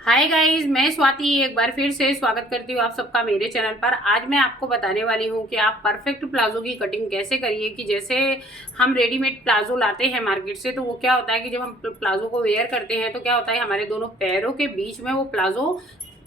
Hi guys, मैं स्वाति एक बार फिर से स्वागत करती हूँ आप सबका मेरे चैनल पर। आज मैं आपको बताने वाली हूँ कि आप परफेक्ट प्लाजो की कटिंग कैसे करिए। कि जैसे हम रेडीमेड प्लाजो लाते हैं मार्केट से, तो वो क्या होता है कि जब हम प्लाजो को वेयर करते हैं तो क्या होता है, हमारे दोनों पैरों के बीच में वो प्लाजो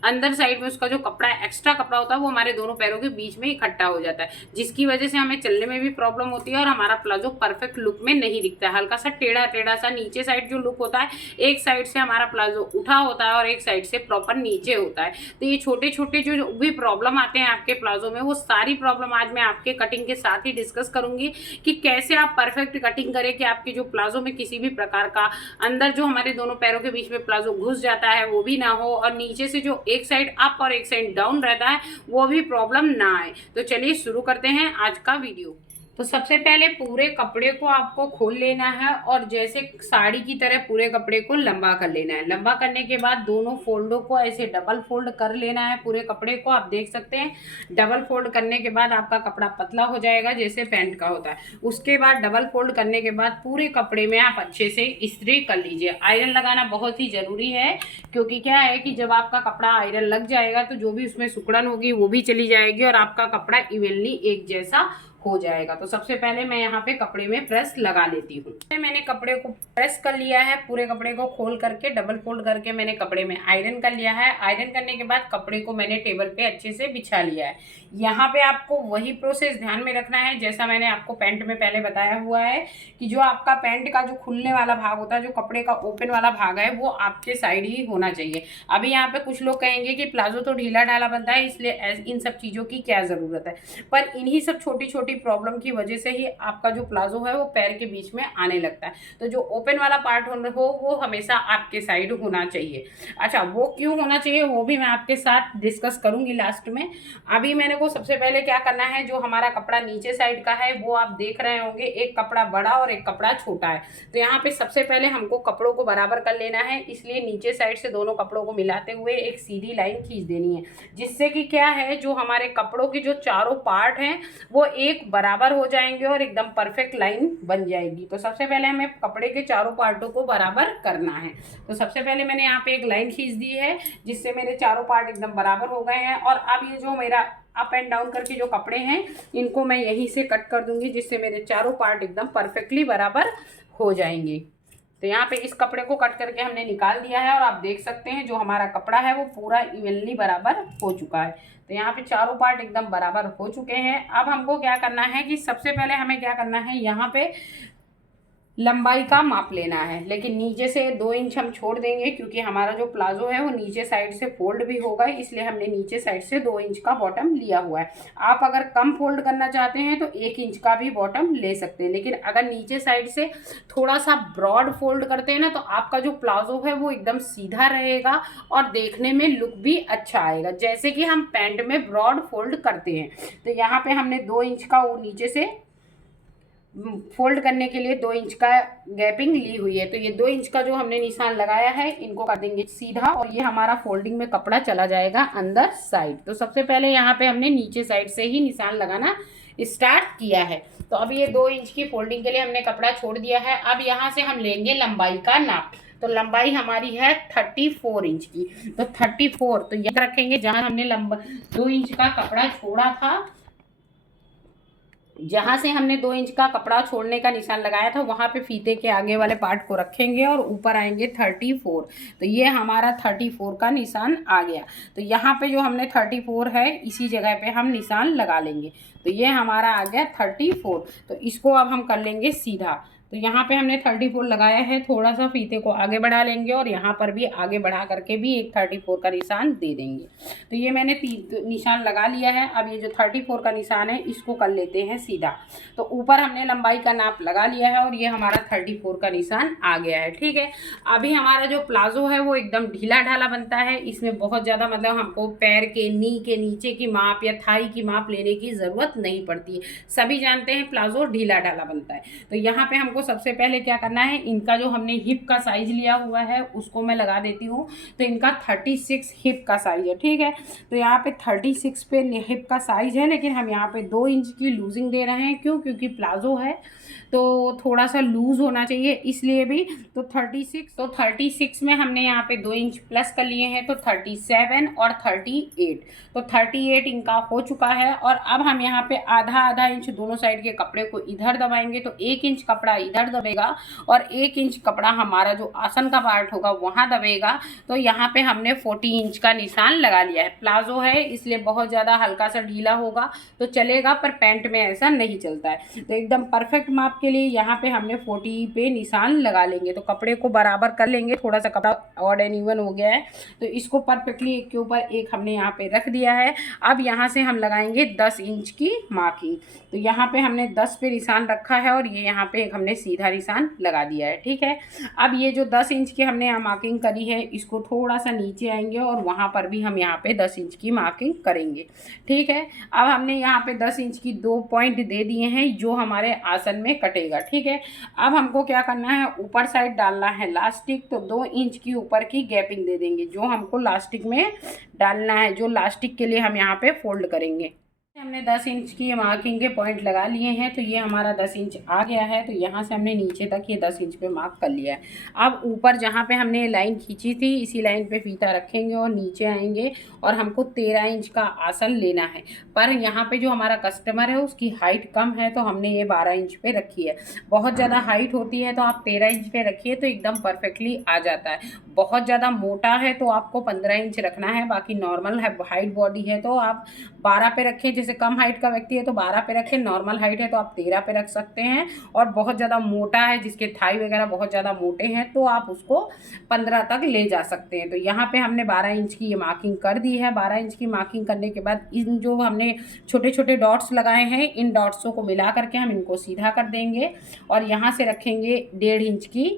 अंदर साइड में उसका जो कपड़ा एक्स्ट्रा कपड़ा होता है वो हमारे दोनों पैरों के बीच में इकट्ठा हो जाता है, जिसकी वजह से हमें चलने में भी प्रॉब्लम होती है और हमारा प्लाजो परफेक्ट लुक में नहीं दिखता है। हल्का सा टेढ़ा टेढ़ा सा नीचे साइड जो लुक होता है, एक साइड से हमारा प्लाजो उठा होता है और एक साइड से प्रॉपर नीचे होता है। तो ये छोटे छोटे जो भी प्रॉब्लम आते हैं आपके प्लाजो में, वो सारी प्रॉब्लम आज मैं आपके कटिंग के साथ ही डिस्कस करूंगी कि कैसे आप परफेक्ट कटिंग करें कि आपके जो प्लाजो में किसी भी प्रकार का अंदर जो हमारे दोनों पैरों के बीच में प्लाजो घुस जाता है वो भी ना हो, और नीचे से जो एक साइड अप और एक साइड डाउन रहता है वो भी प्रॉब्लम ना आए। तो चलिए शुरू करते हैं आज का वीडियो। तो सबसे पहले पूरे कपड़े को आपको खोल लेना है और जैसे साड़ी की तरह पूरे कपड़े को लंबा कर लेना है। लंबा करने के बाद दोनों फोल्डों को ऐसे डबल फोल्ड कर लेना है। पूरे कपड़े को आप देख सकते हैं, डबल फोल्ड करने के बाद आपका कपड़ा पतला हो जाएगा जैसे पैंट का होता है। उसके बाद डबल फोल्ड करने के बाद पूरे कपड़े में आप अच्छे से इस्त्री कर लीजिए। आयरन लगाना बहुत ही जरूरी है, क्योंकि क्या है कि जब आपका कपड़ा आयरन लग जाएगा तो जो भी उसमें सुकड़न होगी वो भी चली जाएगी और आपका कपड़ा इवनली एक जैसा हो जाएगा। तो सबसे पहले मैं यहाँ पे कपड़े में प्रेस लगा लेती हूँ। मैंने कपड़े को प्रेस कर लिया है, पूरे कपड़े को खोल करके डबल फोल्ड करके मैंने कपड़े में आयरन कर लिया है। आयरन करने के बाद कपड़े को मैंने टेबल पे अच्छे से बिछा लिया है। यहाँ पे आपको वही प्रोसेस ध्यान में रखना है जैसा मैंने आपको पैंट में पहले बताया हुआ है, कि जो आपका पैंट का जो खुलने वाला भाग होता है, जो कपड़े का ओपन वाला भाग है, वो आपके साइड ही होना चाहिए। अभी यहाँ पे कुछ लोग कहेंगे कि प्लाजो तो ढीला ढाला बनता है, इसलिए इन सब चीज़ों की क्या ज़रूरत है। पर इन्हीं सब छोटी छोटी प्रॉब्लम की वजह से ही आपका जो प्लाजो है वो पैर के बीच में आने लगता है। तो जो ओपन वाला पार्ट हो वो हमेशा आपके साइड होना चाहिए। अच्छा, वो क्यों होना चाहिए वो भी मैं आपके साथ डिस्कस करूंगी लास्ट में। अभी मैंने को सबसे पहले क्या करना है, जो हमारा कपड़ा नीचे साइड का है वो आप देख रहे होंगे, एक कपड़ा बड़ा और एक कपड़ा छोटा है। तो यहाँ पे सबसे पहले हमको कपड़ों को बराबर कर लेना है, इसलिए नीचे साइड से दोनों कपड़ों को मिलाते हुए एक सीधी लाइन खींच देनी है, जिससे कि क्या है, जो हमारे कपड़ों की जो चारों पार्ट हैं वो एक बराबर हो जाएंगे और एकदम परफेक्ट लाइन बन जाएगी। तो सबसे पहले हमें कपड़े के चारों पार्टों को बराबर करना है। तो सबसे पहले मैंने यहाँ पे एक लाइन खींच दी है जिससे मेरे चारों पार्ट एकदम बराबर हो गए हैं। और अब ये जो मेरा अप एंड डाउन करके जो कपड़े हैं इनको मैं यहीं से कट कर दूंगी, जिससे मेरे चारों पार्ट एकदम परफेक्टली बराबर हो जाएंगे। तो यहाँ पे इस कपड़े को कट करके हमने निकाल दिया है और आप देख सकते हैं जो हमारा कपड़ा है वो पूरा इवनली बराबर हो चुका है। तो यहाँ पे चारों पार्ट एकदम बराबर हो चुके हैं। अब हमको क्या करना है कि सबसे पहले हमें क्या करना है, यहाँ पे लंबाई का माप लेना है, लेकिन नीचे से 2 इंच हम छोड़ देंगे, क्योंकि हमारा जो प्लाजो है वो नीचे साइड से फोल्ड भी होगा, इसलिए हमने नीचे साइड से 2 इंच का बॉटम लिया हुआ है। आप अगर कम फोल्ड करना चाहते हैं तो 1 इंच का भी बॉटम ले सकते हैं, लेकिन अगर नीचे साइड से थोड़ा सा ब्रॉड फोल्ड करते हैं ना, तो आपका जो प्लाजो है वो एकदम सीधा रहेगा और देखने में लुक भी अच्छा आएगा, जैसे कि हम पैंट में ब्रॉड फोल्ड करते हैं। तो यहाँ पे हमने 2 इंच का वो नीचे से फोल्ड करने के लिए 2 इंच का गैपिंग ली हुई है। तो ये 2 इंच का जो हमने निशान लगाया है इनको कर देंगे सीधा, और ये हमारा फोल्डिंग में कपड़ा चला जाएगा अंदर साइड। तो सबसे पहले यहाँ पे हमने नीचे साइड से ही निशान लगाना स्टार्ट किया है। तो अब ये 2 इंच की फोल्डिंग के लिए हमने कपड़ा छोड़ दिया है। अब यहाँ से हम लेंगे लंबाई का नाप। तो लंबाई हमारी है 34 इंच की। तो 34 तो याद रखेंगे, जहाँ हमने 2 इंच का कपड़ा छोड़ा था, जहां से हमने 2 इंच का कपड़ा छोड़ने का निशान लगाया था, वहां पे फीते के आगे वाले पार्ट को रखेंगे और ऊपर आएंगे 34। तो ये हमारा 34 का निशान आ गया। तो यहाँ पे जो हमने 34 है इसी जगह पे हम निशान लगा लेंगे। तो ये हमारा आ गया 34। तो इसको अब हम कर लेंगे सीधा। तो यहाँ पे हमने 34 लगाया है, थोड़ा सा फीते को आगे बढ़ा लेंगे और यहाँ पर भी आगे बढ़ा करके भी एक 34 का निशान दे देंगे। तो ये मैंने निशान लगा लिया है। अब ये जो 34 का निशान है इसको कर लेते हैं सीधा। तो ऊपर हमने लंबाई का नाप लगा लिया है और ये हमारा 34 का निशान आ गया है। ठीक है, अभी हमारा जो प्लाजो है वो एकदम ढीला ढाला बनता है, इसमें बहुत ज़्यादा मतलब हमको पैर के नी के नीचे की माप या थाई की माप लेने की ज़रूरत नहीं पड़ती है। सभी जानते हैं प्लाजो ढीला ढाला बनता है। तो यहाँ पे हमको सबसे पहले क्या करना है, इनका जो हमने हिप का साइज लिया हुआ है उसको मैं लगा देती हूँ। तो इनका 36 हिप का साइज है, ठीक है। तो यहाँ पे 36 पे हिप का साइज है, लेकिन हम यहाँ पे 2 इंच की लूजिंग दे रहे हैं। क्यों? क्योंकि प्लाजो है तो थोड़ा सा लूज होना चाहिए, इसलिए भी। तो 36 में हमने यहाँ पे 2 इंच प्लस कर लिए हैं, तो 37 और 38। तो 38 इनका हो चुका है। और अब हम यहाँ पे आधा आधा इंच दोनों साइड के कपड़े को इधर दबाएंगे, तो 1 इंच कपड़ा इधर दबेगा और 1 इंच कपड़ा हमारा जो आसन का पार्ट होगा वहाँ दबेगा। तो यहाँ पे हमने 40 इंच का निशान लगा लिया है। प्लाजो है इसलिए बहुत ज़्यादा हल्का सा ढीला होगा तो चलेगा, पर पैंट में ऐसा नहीं चलता है। तो एकदम परफेक्ट माप के लिए यहाँ पे हमने 40 पे निशान लगा लेंगे। तो कपड़े को बराबर कर लेंगे, थोड़ा सा कपड़ा ऑड एंड इवन हो गया है तो इसको परफेक्टली एक के ऊपर एक हमने यहाँ पे रख दिया है। अब यहाँ से हम लगाएंगे 10 इंच की मार्किंग। तो यहाँ पे हमने 10 पे निशान रखा है और ये यहाँ पे एक हमने सीधा निशान लगा दिया है, ठीक है। अब ये जो 10 इंच की हमने यहाँ मार्किंग करी है इसको थोड़ा सा नीचे आएंगे और वहाँ पर भी हम यहाँ पे 10 इंच की मार्किंग करेंगे, ठीक है। अब हमने यहाँ पे 10 इंच की 2 पॉइंट दे दिए हैं जो हमारे आसन में कटेगा, ठीक है। अब हमको क्या करना है, ऊपर साइड डालना है लास्टिक। तो 2 इंच की ऊपर की गैपिंग दे देंगे जो हमको लास्टिक में डालना है, जो लास्टिक के लिए हम यहाँ पे फोल्ड करेंगे। हमने 10 इंच की मार्किंग के पॉइंट लगा लिए हैं, तो ये हमारा 10 इंच आ गया है। तो यहाँ से हमने नीचे तक ये 10 इंच पे मार्क कर लिया है। अब ऊपर जहाँ पे हमने लाइन खींची थी इसी लाइन पे फीता रखेंगे और नीचे आएंगे और हमको 13 इंच का आसन लेना है। पर यहाँ पे जो हमारा कस्टमर है उसकी हाइट कम है तो हमने ये 12 इंच पे रखी है। बहुत ज़्यादा हाइट होती है तो आप 13 इंच पे रखिए तो एकदम परफेक्टली आ जाता है। बहुत ज़्यादा मोटा है तो आपको 15 इंच रखना है, बाकी नॉर्मल है हाइट बॉडी है तो आप 12 पे रखें। जैसे कम हाइट का व्यक्ति है तो 12 पे रखें, नॉर्मल हाइट है तो आप 13 पे रख सकते हैं। और बहुत ज़्यादा मोटा है जिसके थाई वगैरह बहुत ज़्यादा मोटे हैं तो आप उसको 15 तक ले जा सकते हैं। तो यहाँ पे हमने 12 इंच की ये मार्किंग कर दी है। 12 इंच की मार्किंग करने के बाद इन जो हमने छोटे छोटे डॉट्स लगाए हैं इन डॉट्सों को मिला करके हम इनको सीधा कर देंगे और यहाँ से रखेंगे 1.5 इंच की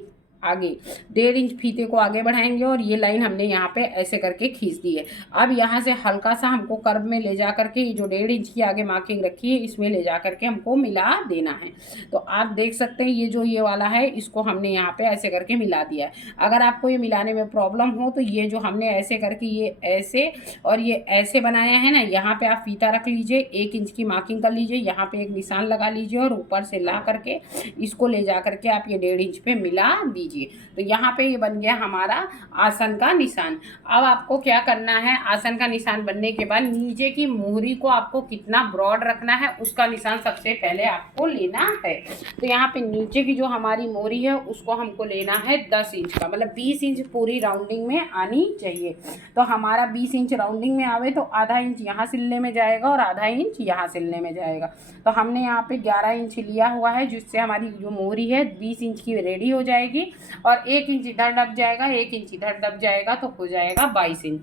आगे, 1.5 इंच फीते को आगे बढ़ाएंगे और ये लाइन हमने यहाँ पे ऐसे करके खींच दी है। अब यहाँ से हल्का सा हमको कर्व में ले जा करके ये जो 1.5 इंच की आगे मार्किंग रखी है इसमें ले जा करके हमको मिला देना है। तो आप देख सकते हैं ये जो ये वाला है इसको हमने यहाँ पे ऐसे करके मिला दिया है। अगर आपको ये मिलाने में प्रॉब्लम हो तो ये जो हमने ऐसे करके ये ऐसे और ये ऐसे बनाया है ना, यहाँ पे आप फीता रख लीजिए, 1 इंच की मार्किंग कर लीजिए, यहाँ पे एक निशान लगा लीजिए और ऊपर से ला करके इसको ले जा करके आप ये 1.5 इंच पे मिला दीजिए। तो यहाँ पे ये बन गया हमारा आसन का निशान। अब आपको क्या करना है, आसन का निशान बनने के बाद नीचे की मोहरी को आपको कितना ब्रॉड रखना है उसका निशान सबसे पहले आपको लेना है। तो यहाँ पे नीचे की जो हमारी मोहरी है उसको हमको लेना है 10 इंच का, मतलब 20 इंच पूरी राउंडिंग में आनी चाहिए। तो हमारा 20 इंच राउंडिंग में आवे तो आधा इंच यहाँ सिलने में जाएगा और आधा इंच यहाँ सिलने में जाएगा। तो हमने यहाँ पे 11 इंच लिया हुआ है जिससे हमारी जो मोहरी है 20 इंच की रेडी हो जाएगी और 1 इंच इधर दब जाएगा, 1 इंच इधर दब जाएगा तो हो जाएगा 22 इंच।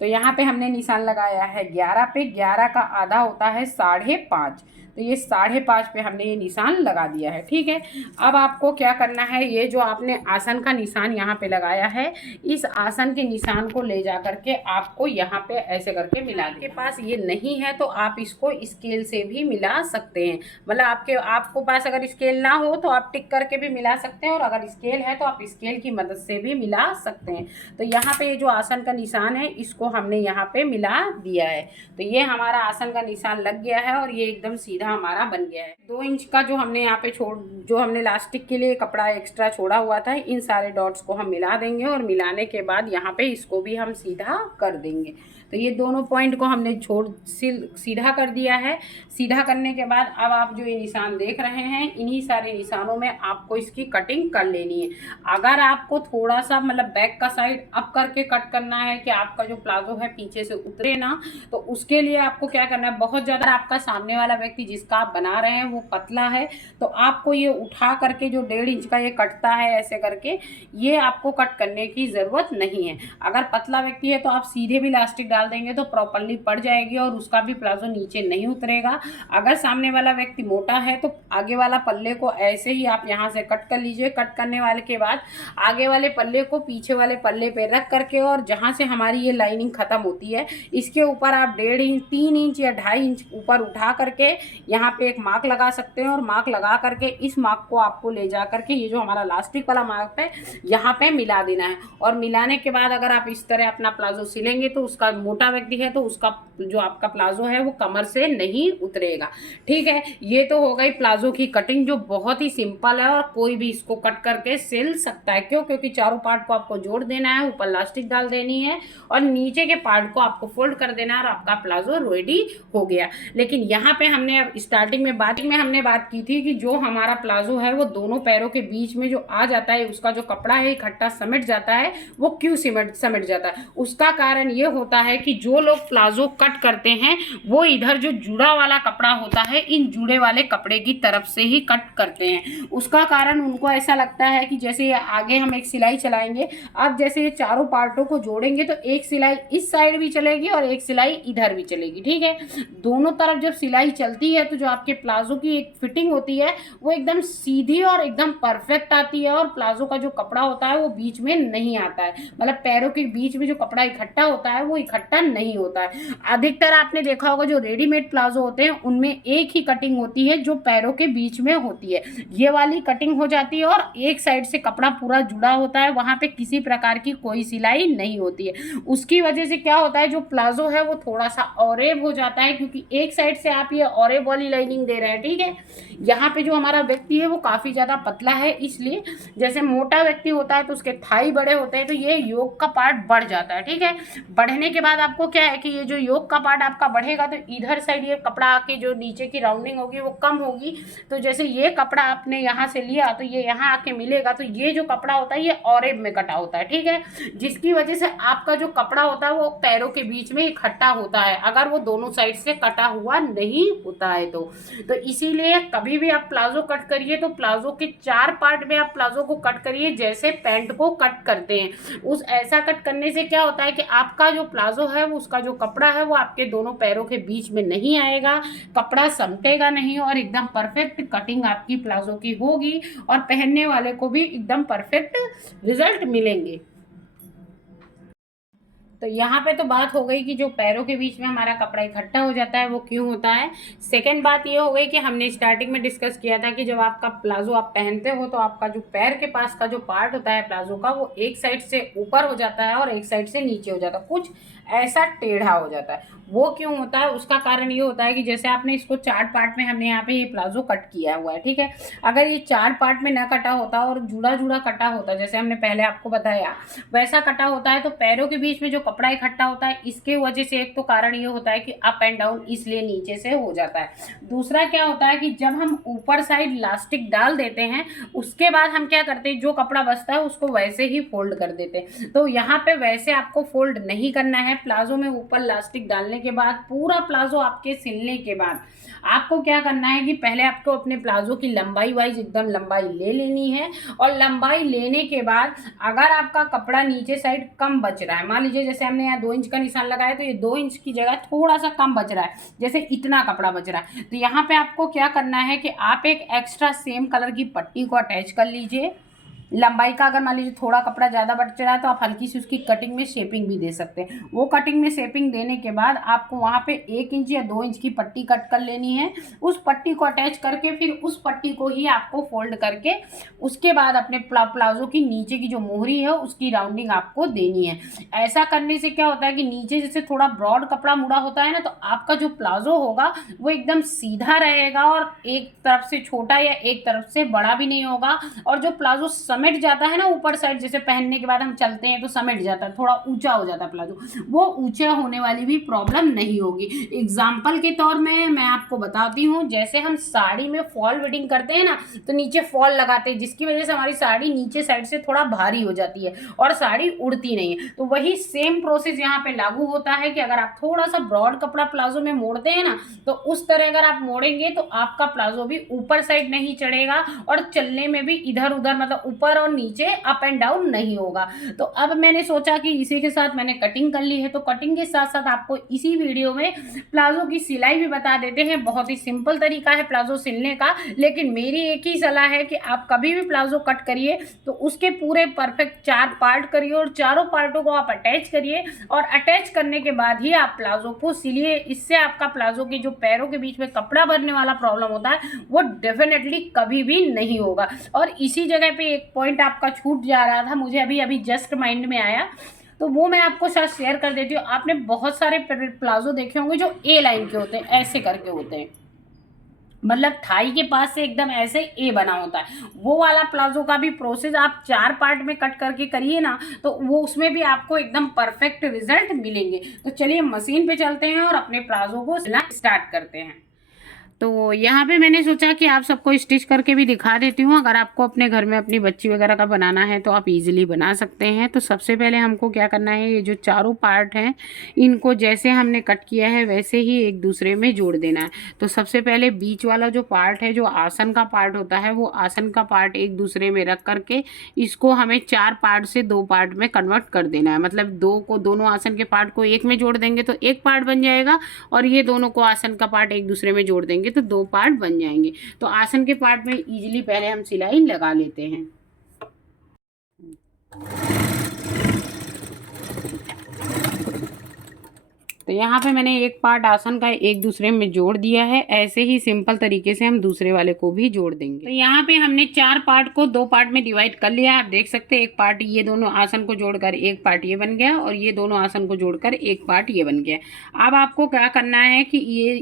तो यहाँ पे हमने निशान लगाया है 11 पे, 11 का आधा होता है 5.5, तो ये 5.5 पे हमने ये निशान लगा दिया है, ठीक है। अब आपको क्या करना है, ये जो आपने आसन का निशान यहाँ पे लगाया है इस आसन के निशान को ले जा करके आपको यहाँ पे ऐसे करके मिला दें। आपके पास ये नहीं है तो आप इसको स्केल से भी मिला सकते हैं, मतलब आपको पास अगर स्केल ना हो तो आप टिक करके भी मिला सकते हैं और अगर स्केल है तो आप स्केल की मदद से भी मिला सकते हैं। तो यहाँ पे ये जो आसन का निशान है इसको हमने यहाँ पे मिला दिया है। तो ये हमारा आसन का निशान लग गया है और ये एकदम सीधा हमारा बन गया है। 2 इंच का जो हमने यहाँ पे जो हमने लास्टिक के लिए कपड़ा एक्स्ट्रा छोड़ा हुआ था इन सारे डॉट्स को हम मिला देंगे और मिलाने के बाद यहाँ पे इसको भी हम सीधा कर देंगे। तो ये दोनों पॉइंट को हमने सीधा कर दिया है। सीधा करने के बाद अब आप जो ये निशान देख रहे हैं इन्हीं सारे निशानों में आपको इसकी कटिंग कर लेनी है। अगर आपको थोड़ा सा मतलब बैक का साइड अप करके कट करना है कि आपका जो प्लाजो है पीछे से उतरे ना, तो उसके लिए आपको क्या करना है, बहुत ज़्यादा आपका सामने वाला व्यक्ति जिसका आप बना रहे हैं वो पतला है तो आपको ये उठा करके जो 1.5 इंच का ये कटता है ऐसे करके ये आपको कट करने की ज़रूरत नहीं है। अगर पतला व्यक्ति है तो आप सीधे भी लास्टिक डाल देंगे तो प्रॉपर्ली पड़ जाएगी और उसका भी प्लाजो नीचे नहीं उतरेगा। अगर सामने वाला व्यक्ति मोटा है तो आगे वाला पल्ले को ऐसे ही आप यहाँ से कट कर लीजिए। कट करने वाले के बाद आगे वाले पल्ले को पीछे वाले पल्ले पे रख करके और जहाँ से हमारी ये लाइनिंग ख़त्म होती है इसके ऊपर आप 1.5 इंच 3 इंच या 2.5 इंच ऊपर उठा करके यहाँ पे एक मार्क लगा सकते हैं और मार्क लगा करके इस मार्क को आपको ले जा करके ये जो हमारा लास्टिक वाला मार्क है यहाँ पे मिला देना है। और मिलाने के बाद अगर आप इस तरह अपना प्लाजो सिलेंगे तो उसका मोटा व्यक्ति है तो उसका जो आपका प्लाजो है वो कमर से नहीं उतरेगा। ठीक है, ये तो हो गई प्लाजो की कटिंग जो बहुत ही सिंपल है और कोई भी इसको कट करके सिल सकता है। क्यों? क्योंकि चारों पार्ट को आपको जोड़ देना है, ऊपर लास्टिक डाल देनी है और नीचे के पार्ट को आपको फोल्ड कर देना है और आपका प्लाजो रेडी हो गया। लेकिन यहाँ पे हमने स्टार्टिंग में बात की थी कि जो हमारा प्लाजो है वो दोनों पैरों के बीच में जो आ जाता है, उसका जो कपड़ा है इकट्ठा समेट जाता है। वो क्यों समेट जाता है? उसका कारण ये होता है कि जो लोग प्लाजो कट करते हैं वो इधर जो जुड़ा वाला कपड़ा होता है इन जुड़े वाले कपड़े की तरफ से ही कट करते हैं। उसका कारण उनको ऐसा लगता है कि जैसे आगे हम एक सिलाई चलाएंगे, अब जैसे ये चारों पार्टों को जोड़ेंगे तो एक सिलाई इस साइड भी चलेगी और एक सिलाई इधर भी चलेगी। ठीक है, दोनों तरफ जब सिलाई चलती है तो जो आपके प्लाजो की एक फिटिंग होती है वो एकदम सीधी और एकदम परफेक्ट आती है और प्लाजो का जो कपड़ा होता है वो बीच में नहीं आता है। मतलब पैरों के बीच में जो कपड़ा इकट्ठा होता है वो इकट्ठा नहीं होता है। अधिकतर आपने देखा होगा जो रेडीमेड प्लाजो होते हैं उनमें एक ही कटिंग होती है जो पैरों के बीच में होती है। ये वाली कटिंग हो जाती है और एक साइड से कपड़ा पूरा जुड़ा होता है, वहां पे किसी प्रकार की कोई सिलाई नहीं होती है। उसकी वजह से क्या होता है, जो प्लाजो है वो थोड़ा सा ऑरेब हो जाता है क्योंकि एक साइड से आप ये ऑरेब वाली लाइनिंग दे रहे हैं। ठीक है, यहाँ पे जो हमारा व्यक्ति है वो काफी ज्यादा पतला है, इसलिए जैसे मोटा व्यक्ति होता है तो उसके थाई बड़े होते हैं तो ये योक का पार्ट बढ़ जाता है। ठीक है, बढ़ने के बाद आपको क्या है कि ये जो योक का पार्ट आपका बढ़ेगा तो इधर साइड ये कपड़ा आके जो नीचे की राउंडिंग होगी वो कम होगी। तो जैसे ये कपड़ा आपने यहाँ से लिया तो ये यहाँ आके मिलेगा तो ये जो कपड़ा होता है ये ऑरेब में कटा होता है। ठीक है, जिसकी वजह से आपका जो कपड़ा होता है वो पैरों के बीच में इकट्ठा होता है अगर वो दोनों साइड से कटा हुआ नहीं होता है तो इसीलिए कभी भी आप प्लाजो कट करिए तो प्लाजो के 4 पार्ट में आप प्लाजो को कट करिए जैसे पैंट को कट करते हैं। उस ऐसा कट करने से क्या होता है कि आपका जो प्लाजो है वो उसका जो कपड़ा है वो आपके दोनों पैरों के बीच में नहीं आएगा, कपड़ा समटेगा नहीं और एकदम परफेक्ट कटिंग आपकी प्लाजो की होगी और पहनने वाले को भी एकदम परफेक्ट रिजल्ट मिलेंगे। तो यहाँ पे तो बात हो गई कि जो पैरों के बीच में हमारा कपड़ा इकट्ठा हो जाता है वो क्यों होता है। सेकंड बात ये हो गई कि हमने स्टार्टिंग में डिस्कस किया था कि जब आपका प्लाजो आप पहनते हो तो आपका जो पैर के पास का जो पार्ट होता है प्लाजो का वो एक साइड से ऊपर हो जाता है और एक साइड से नीचे हो जाता है, कुछ ऐसा टेढ़ा हो जाता है। वो क्यों होता है? उसका कारण ये होता है कि जैसे आपने इसको 4 पार्ट में हमने यहाँ पे ये प्लाजो कट किया हुआ है। ठीक है, अगर ये 4 पार्ट में ना कटा होता और जुड़ा जुड़ा कटा होता जैसे हमने पहले आपको बताया वैसा कटा होता है तो पैरों के बीच में जो कपड़ा इकट्ठा होता है इसके वजह से एक तो कारण ये होता है कि अप एंड डाउन इसलिए नीचे से हो जाता है। दूसरा क्या होता है कि जब हम ऊपर साइड लास्टिक डाल देते हैं उसके बाद हम क्या करते हैं, जो कपड़ा बचता है उसको वैसे ही फोल्ड कर देते हैं। तो यहाँ पे वैसे आपको फोल्ड नहीं करना है। प्लाजो में ऊपर लास्टिक डालने के बाद पूरा प्लाजो आपके सिलने के बाद आपको क्या करना है कि पहले आपको अपने प्लाजो की लंबाई वाइज एकदम लंबाई ले लेनी है और लंबाई लेने के बाद अगर आपका कपड़ा नीचे साइड कम बच रहा है, मान लीजिए जैसे हमने यहाँ 2 इंच का निशान लगाया तो ये 2 इंच की जगह थोड़ा सा कम बच रहा है, जैसे इतना कपड़ा बच रहा है, तो यहाँ पे आपको क्या करना है कि आप एक एक्स्ट्रा सेम कलर की पट्टी को अटैच कर लीजिए। लंबाई का अगर मान लीजिए थोड़ा कपड़ा ज़्यादा बच रहा है तो आप हल्की सी उसकी कटिंग में शेपिंग भी दे सकते हैं। वो कटिंग में शेपिंग देने के बाद आपको वहाँ पे 1 इंच या 2 इंच की पट्टी कट कर लेनी है। उस पट्टी को अटैच करके फिर उस पट्टी को ही आपको फोल्ड करके उसके बाद अपने प्लाजो की नीचे की जो मोहरी है उसकी राउंडिंग आपको देनी है। ऐसा करने से क्या होता है कि नीचे जैसे थोड़ा ब्रॉड कपड़ा मुड़ा होता है ना तो आपका जो प्लाजो होगा वो एकदम सीधा रहेगा और एक तरफ से छोटा या एक तरफ से बड़ा भी नहीं होगा। और जो प्लाजो समेट जाता है ना ऊपर साइड, जैसे पहनने के बाद हम चलते हैं तो समेट जाता है, थोड़ा ऊंचा हो जाता है प्लाजो, वो ऊंचा होने वाली भी प्रॉब्लम नहीं होगी। एग्जाम्पल के तौर में मैं आपको बताती हूँ, जैसे हम साड़ी में फॉल वेडिंग करते हैं ना तो नीचे फॉल लगाते हैं जिसकी वजह से हमारी साड़ी नीचे साइड से थोड़ा भारी हो जाती है और साड़ी उड़ती नहीं है। तो वही सेम प्रोसेस यहाँ पे लागू होता है कि अगर आप थोड़ा सा ब्रॉड कपड़ा प्लाजो में मोड़ते हैं ना तो उस तरह अगर आप मोड़ेंगे तो आपका प्लाजो भी ऊपर साइड नहीं चढ़ेगा और चलने में भी इधर उधर मतलब ऊपर ऊपर और नीचे अप एंड डाउन नहीं होगा। तो अब मैंने सोचा कि इसी के साथ मैंने कटिंग कर ली है, तो कटिंग के साथ साथ आपको इसी वीडियो में प्लाजो की सिलाई भी बता देते हैं। बहुत ही सिंपल तरीका है प्लाजो सिलने का, लेकिन मेरी एक ही सलाह है कि आप कभी भी प्लाजो कट करिए तो उसके पूरे परफेक्ट 4 पार्ट करिए और चारों पार्टों को आप अटैच करिए, और अटैच करने के बाद ही आप प्लाजो को सिलिए। इससे आपका प्लाजो के जो पैरों के बीच में कपड़ा भरने वाला प्रॉब्लम होता है वो डेफिनेटली कभी भी नहीं होगा। और इसी जगह पे एक पॉइंट आपका छूट जा रहा था, मुझे अभी अभी जस्ट माइंड में आया, तो वो मैं आपको साथ शेयर कर देती हूँ। आपने बहुत सारे प्लाजो देखे होंगे जो ए लाइन के होते हैं, ऐसे करके होते हैं, मतलब थाई के पास से एकदम ऐसे ए बना होता है। वो वाला प्लाजो का भी प्रोसेस आप 4 पार्ट में कट करके करिए ना, तो वो उसमें भी आपको एकदम परफेक्ट रिजल्ट मिलेंगे। तो चलिए मशीन पे चलते हैं और अपने प्लाजो को सिलना स्टार्ट करते हैं। तो यहाँ पे मैंने सोचा कि आप सबको स्टिच करके भी दिखा देती हूँ। अगर आपको अपने घर में अपनी बच्ची वगैरह का बनाना है तो आप इजीली बना सकते हैं। तो सबसे पहले हमको क्या करना है, ये जो चारों पार्ट हैं इनको जैसे हमने कट किया है वैसे ही एक दूसरे में जोड़ देना है। तो सबसे पहले बीच वाला जो पार्ट है, जो आसन का पार्ट होता है, वो आसन का पार्ट एक दूसरे में रख करके इसको हमें 4 पार्ट से 2 पार्ट में कन्वर्ट कर देना है। मतलब दोनों आसन के पार्ट को एक में जोड़ देंगे तो एक पार्ट बन जाएगा, और ये दोनों को आसन का पार्ट एक दूसरे में जोड़ देंगे तो 2 पार्ट बन जाएंगे। तो आसन के पार्ट में इजीली पहले हम सिलाई लगा लेते हैं। तो यहाँ पे मैंने एक पार्ट आसन का एक दूसरे में जोड़ दिया है। ऐसे ही सिंपल तरीके से हम दूसरे वाले को भी जोड़ देंगे। तो यहाँ पे हमने 4 पार्ट को 2 पार्ट में डिवाइड कर लिया है। आप देख सकते हैं एक पार्ट ये दोनों आसन को जोड़कर एक पार्ट ये बन गया, और ये दोनों आसन को जोड़कर एक पार्ट ये बन गया। अब आपको क्या करना है कि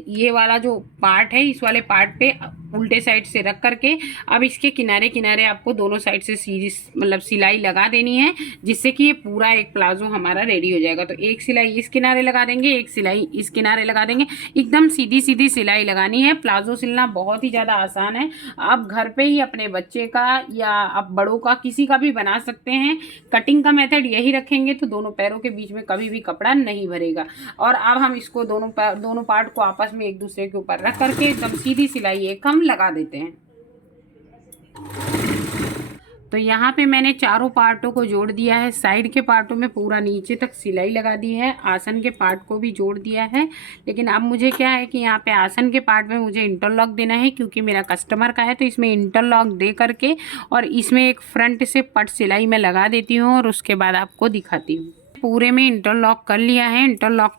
ये वाला जो पार्ट है, इस वाले पार्ट पे उल्टे साइड से रख करके अब इसके किनारे किनारे आपको दोनों साइड से सीधी मतलब सिलाई लगा देनी है, जिससे कि ये पूरा एक प्लाजो हमारा रेडी हो जाएगा। तो एक सिलाई इस किनारे लगा देंगे, एक सिलाई इस किनारे लगा देंगे। एकदम सीधी सीधी सिलाई लगानी है। प्लाजो सिलना बहुत ही ज़्यादा आसान है। आप घर पे ही अपने बच्चे का या आप बड़ों का किसी का भी बना सकते हैं। कटिंग का मेथड यही रखेंगे तो दोनों पैरों के बीच में कभी भी कपड़ा नहीं भरेगा। और अब हम इसको दोनों पार्ट को आपस में एक दूसरे के ऊपर रख करके एकदम सीधी सिलाई एक हम लगा देते हैं। तो यहाँ पे मैंने चारों पार्टों को जोड़ दिया है। साइड के पार्टों में पूरा नीचे तक सिलाई लगा दी है। आसन के पार्ट को भी जोड़ दिया है। लेकिन अब मुझे क्या है कि यहाँ पे आसन के पार्ट में मुझे इंटरलॉक देना है, क्योंकि मेरा कस्टमर का है। तो इसमें इंटरलॉक दे करके और इसमें एक फ्रंट से पट सिलाई मैं लगा देती हूँ और उसके बाद आपको दिखाती हूँ। पूरे में इंटरलॉक कर लिया है। इंटरलॉक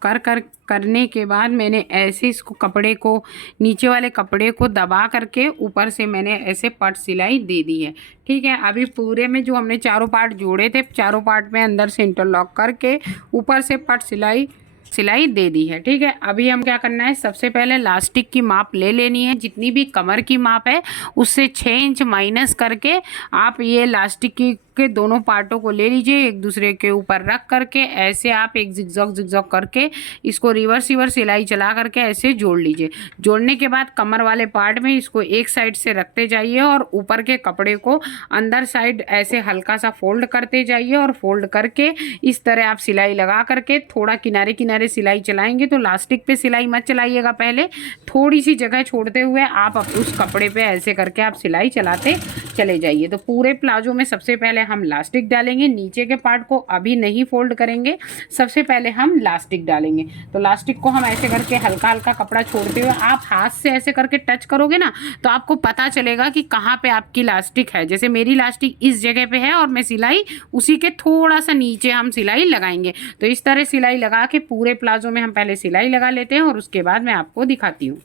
करने के बाद मैंने ऐसे इसको कपड़े को, नीचे वाले कपड़े को दबा करके ऊपर से मैंने ऐसे पट सिलाई दे दी है। ठीक है, अभी पूरे में जो हमने चारों पार्ट जोड़े थे, चारों पार्ट में अंदर से इंटरलॉक करके ऊपर से पट सिलाई दे दी है। ठीक है, अभी हम क्या करना है, सबसे पहले लास्टिक की माप ले लेनी है। जितनी भी कमर की माप है उससे 6 इंच माइनस करके आप ये लास्टिक के दोनों पार्टों को ले लीजिए, एक दूसरे के ऊपर रख करके ऐसे आप एक जिगजॉग करके इसको रिवर्स सिलाई चला करके ऐसे जोड़ लीजिए। जोड़ने के बाद कमर वाले पार्ट में इसको एक साइड से रखते जाइए और ऊपर के कपड़े को अंदर साइड ऐसे हल्का सा फोल्ड करते जाइए, और फोल्ड करके इस तरह आप सिलाई लगा करके थोड़ा किनारे किनारे सिलाई चलाएंगे। तो लास्टिक पे सिलाई मत चलाइएगा, पहले थोड़ी सी जगह छोड़ते हुए आप उस कपड़े पे ऐसे करके आप सिलाई चलाते चले जाइए। तो पूरे प्लाजो में सबसे पहले हम लास्टिक डालेंगे। नीचे के पार्ट को अभी नहीं फोल्ड करेंगे, सबसे पहले हम लास्टिक डालेंगे। तो लास्टिक को हम ऐसे करके हल्का हल्का कपड़ा छोड़ते हुए आप हाथ से ऐसे करके टच करोगे ना, तो आपको पता चलेगा कि कहाँ पे आपकी लास्टिक है। जैसे मेरी लास्टिक इस जगह पे है और मैं सिलाई उसी के थोड़ा सा नीचे हम सिलाई लगाएंगे। तो इस तरह सिलाई लगा के पूरे प्लाजो में हम पहले सिलाई लगा लेते हैं और उसके बाद मैं आपको दिखाती हूँ।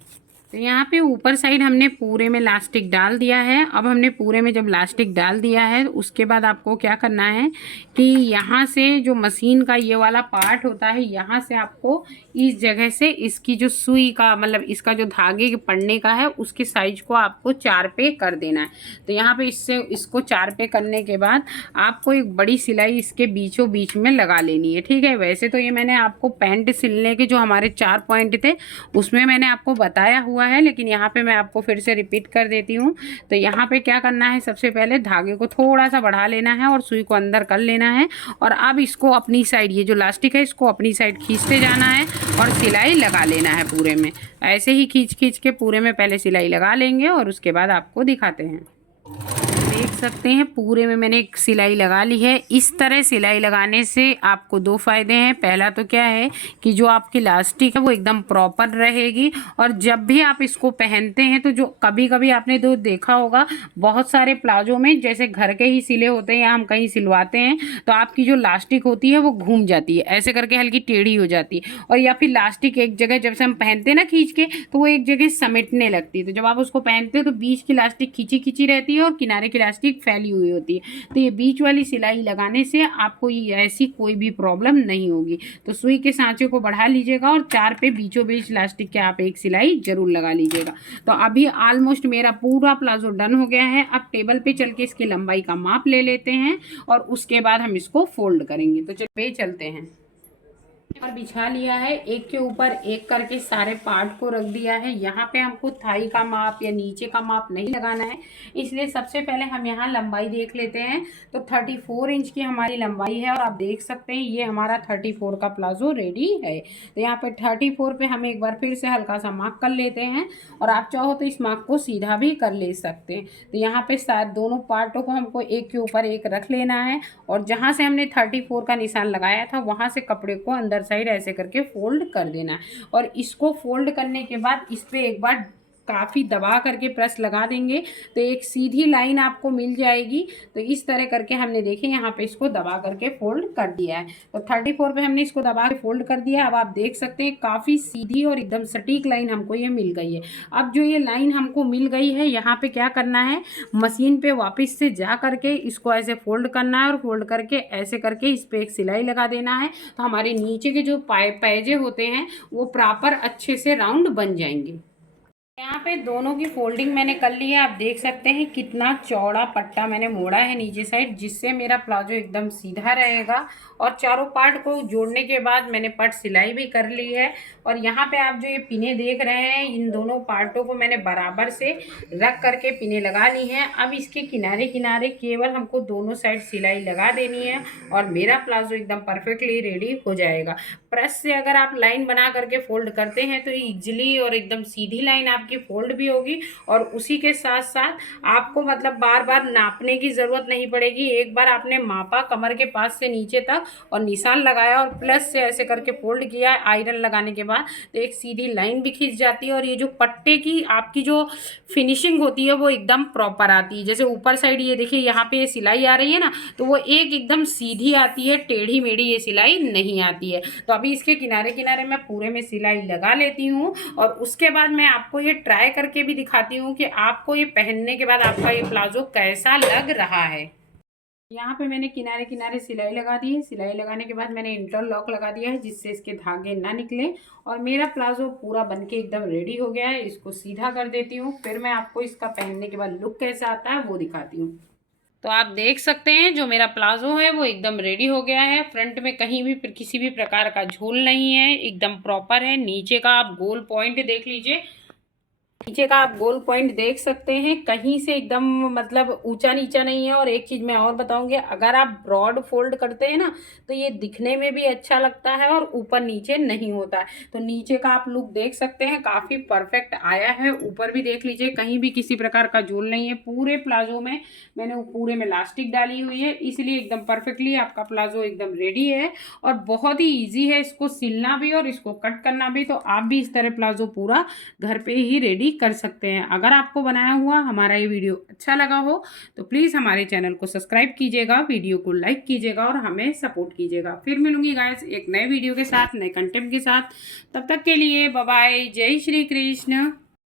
तो यहाँ पे ऊपर साइड हमने पूरे में लास्टिक डाल दिया है। अब हमने पूरे में जब लास्टिक डाल दिया है, उसके बाद आपको क्या करना है कि यहाँ से जो मशीन का ये वाला पार्ट होता है, यहाँ से आपको इस जगह से इसकी जो सुई का मतलब इसका जो धागे के पड़ने का है उसके साइज को आपको 4 पे कर देना है। तो यहाँ पे इसको 4 पे करने के बाद आपको एक बड़ी सिलाई इसके बीचों बीच में लगा लेनी है। ठीक है, वैसे तो ये मैंने आपको पैंट सिलने के जो हमारे 4 पॉइंट थे उसमें मैंने आपको बताया हुआ है, लेकिन यहाँ पे मैं आपको फिर से रिपीट कर देती हूँ। तो यहाँ पे क्या करना है, सबसे पहले धागे को थोड़ा सा बढ़ा लेना है और सुई को अंदर कर लेना है, और अब इसको अपनी साइड, ये जो लास्टिक है इसको अपनी साइड खींचते जाना है और सिलाई लगा लेना है पूरे में। ऐसे ही खींच के पूरे में पहले सिलाई लगा लेंगे और उसके बाद आपको दिखाते हैं। देख सकते हैं पूरे में मैंने एक सिलाई लगा ली है। इस तरह सिलाई लगाने से आपको दो फायदे हैं। पहला तो क्या है कि जो आपकी इलास्टिक है वो एकदम प्रॉपर रहेगी, और जब भी आप इसको पहनते हैं तो जो कभी कभी आपने तो देखा होगा बहुत सारे प्लाजो में जैसे घर के ही सिले होते हैं या हम कहीं सिलवाते हैं तो आपकी जो लास्टिक होती है वो घूम जाती है, ऐसे करके हल्की टेढ़ी हो जाती है, और या फिर लास्टिक एक जगह जब से हम पहनते हैं ना खींच के तो वो एक जगह समेटने लगती है। तो जब आप उसको पहनते हो तो बीच की लास्टिक खींची खींची रहती है और किनारे की लास्टिक फैली हुई होती है। तो ये बीच वाली सिलाई लगाने से आपको ये ऐसी कोई भी प्रॉब्लम नहीं होगी। तो सुई के सांचे को बढ़ा लीजिएगा और 4 पे बीचों बीच लास्टिक के आप एक सिलाई जरूर लगा लीजिएगा। तो अभी ऑलमोस्ट मेरा पूरा प्लाजो डन हो गया है। अब टेबल पे चल के इसकी लंबाई का माप ले लेते हैं और उसके बाद हम इसको फोल्ड करेंगे। तो चलिए चलते हैं। और बिछा लिया है, एक के ऊपर एक करके सारे पार्ट को रख दिया है। यहाँ पे हमको थाई का माप या नीचे का माप नहीं लगाना है, इसलिए सबसे पहले हम यहाँ लंबाई देख लेते हैं। तो 34 इंच की हमारी लंबाई है और आप देख सकते हैं ये हमारा 34 का प्लाजो रेडी है। तो यहाँ पे 34 पे हम एक बार फिर से हल्का सा मार्क कर लेते हैं, और आप चाहो तो इस मार्क को सीधा भी कर ले सकते हैं। तो यहाँ पे शायद दोनों पार्टों को हमको एक के ऊपर एक रख लेना है, और जहाँ से हमने 34 का निशान लगाया था वहाँ से कपड़े को अंदर साइड ऐसे करके फोल्ड कर देना है। और इसको फोल्ड करने के बाद इस पे एक बार काफ़ी दबा करके प्रेस लगा देंगे तो एक सीधी लाइन आपको मिल जाएगी। तो इस तरह करके हमने देखे यहाँ पे इसको दबा करके फोल्ड कर दिया है। तो 34 पे हमने इसको दबा के फोल्ड कर दिया। अब आप देख सकते हैं काफ़ी सीधी और एकदम सटीक लाइन हमको ये मिल गई है। अब जो ये लाइन हमको मिल गई है यहाँ पे क्या करना है, मशीन पे वापस से जा करके इसको ऐसे फोल्ड करना है और फोल्ड करके ऐसे करके इस पर एक सिलाई लगा देना है। तो हमारे नीचे के जो पैजे होते हैं वो प्रॉपर अच्छे से राउंड बन जाएंगे। यहाँ पे दोनों की फोल्डिंग मैंने कर ली है। आप देख सकते हैं कितना चौड़ा पट्टा मैंने मोड़ा है नीचे साइड, जिससे मेरा प्लाजो एकदम सीधा रहेगा। और चारों पार्ट को जोड़ने के बाद मैंने पट सिलाई भी कर ली है। और यहाँ पे आप जो ये पिने देख रहे हैं इन दोनों पार्टों को मैंने बराबर से रख करके पिने लगा ली हैं। अब इसके किनारे किनारे केवल हमको दोनों साइड सिलाई लगा देनी है और मेरा प्लाजो एकदम परफेक्टली रेडी हो जाएगा। प्रेस से अगर आप लाइन बना करके फोल्ड करते हैं तो इजीली और एकदम सीधी लाइन आपकी फोल्ड भी होगी, और उसी के साथ साथ आपको मतलब बार बार नापने की ज़रूरत नहीं पड़ेगी। एक बार आपने मापा कमर के पास से नीचे तक और निशान लगाया और प्लस से ऐसे करके फोल्ड किया आयरन लगाने के बाद, तो एक सीधी लाइन भी खींच जाती है। और ये जो पट्टे की आपकी जो फिनिशिंग होती है वो एकदम प्रॉपर आती है। जैसे ऊपर साइड ये देखिए यहाँ पे ये सिलाई आ रही है ना, तो वो एक एकदम सीधी आती है, टेढ़ी मेढ़ी ये सिलाई नहीं आती है। तो अभी इसके किनारे किनारे मैं पूरे में सिलाई लगा लेती हूँ और उसके बाद मैं आपको ये ट्राई करके भी दिखाती हूँ कि आपको ये पहनने के बाद आपका ये प्लाजो कैसा लग रहा है। यहाँ पे मैंने किनारे किनारे सिलाई लगा दी है। सिलाई लगाने के बाद मैंने इंटरलॉक लगा दिया है जिससे इसके धागे ना निकले, और मेरा प्लाजो पूरा बनके एकदम रेडी हो गया है। इसको सीधा कर देती हूँ, फिर मैं आपको इसका पहनने के बाद लुक कैसा आता है वो दिखाती हूँ। तो आप देख सकते हैं जो मेरा प्लाजो है वो एकदम रेडी हो गया है। फ्रंट में कहीं भी किसी भी प्रकार का झोल नहीं है, एकदम प्रॉपर है। नीचे का आप गोल पॉइंट देख लीजिए, नीचे का आप गोल पॉइंट देख सकते हैं, कहीं से एकदम मतलब ऊंचा नीचा नहीं है। और एक चीज मैं और बताऊंगी, अगर आप ब्रॉड फोल्ड करते हैं ना तो ये दिखने में भी अच्छा लगता है और ऊपर नीचे नहीं होता है। तो नीचे का आप लुक देख सकते हैं, काफी परफेक्ट आया है। ऊपर भी देख लीजिए, कहीं भी किसी प्रकार का झोल नहीं है। पूरे प्लाजो में मैंने पूरे में इलास्टिक डाली हुई है, इसलिए एकदम परफेक्टली आपका प्लाजो एकदम रेडी है। और बहुत ही ईजी है इसको सिलना भी और इसको कट करना भी। तो आप भी इस तरह प्लाजो पूरा घर पे ही रेडी कर सकते हैं। अगर आपको बनाया हुआ हमारा ये वीडियो अच्छा लगा हो तो प्लीज़ हमारे चैनल को सब्सक्राइब कीजिएगा, वीडियो को लाइक कीजिएगा और हमें सपोर्ट कीजिएगा। फिर मिलूंगी गाइस एक नए वीडियो के साथ, नए कंटेंट के साथ। तब तक के लिए बाय बाय, जय श्री कृष्ण।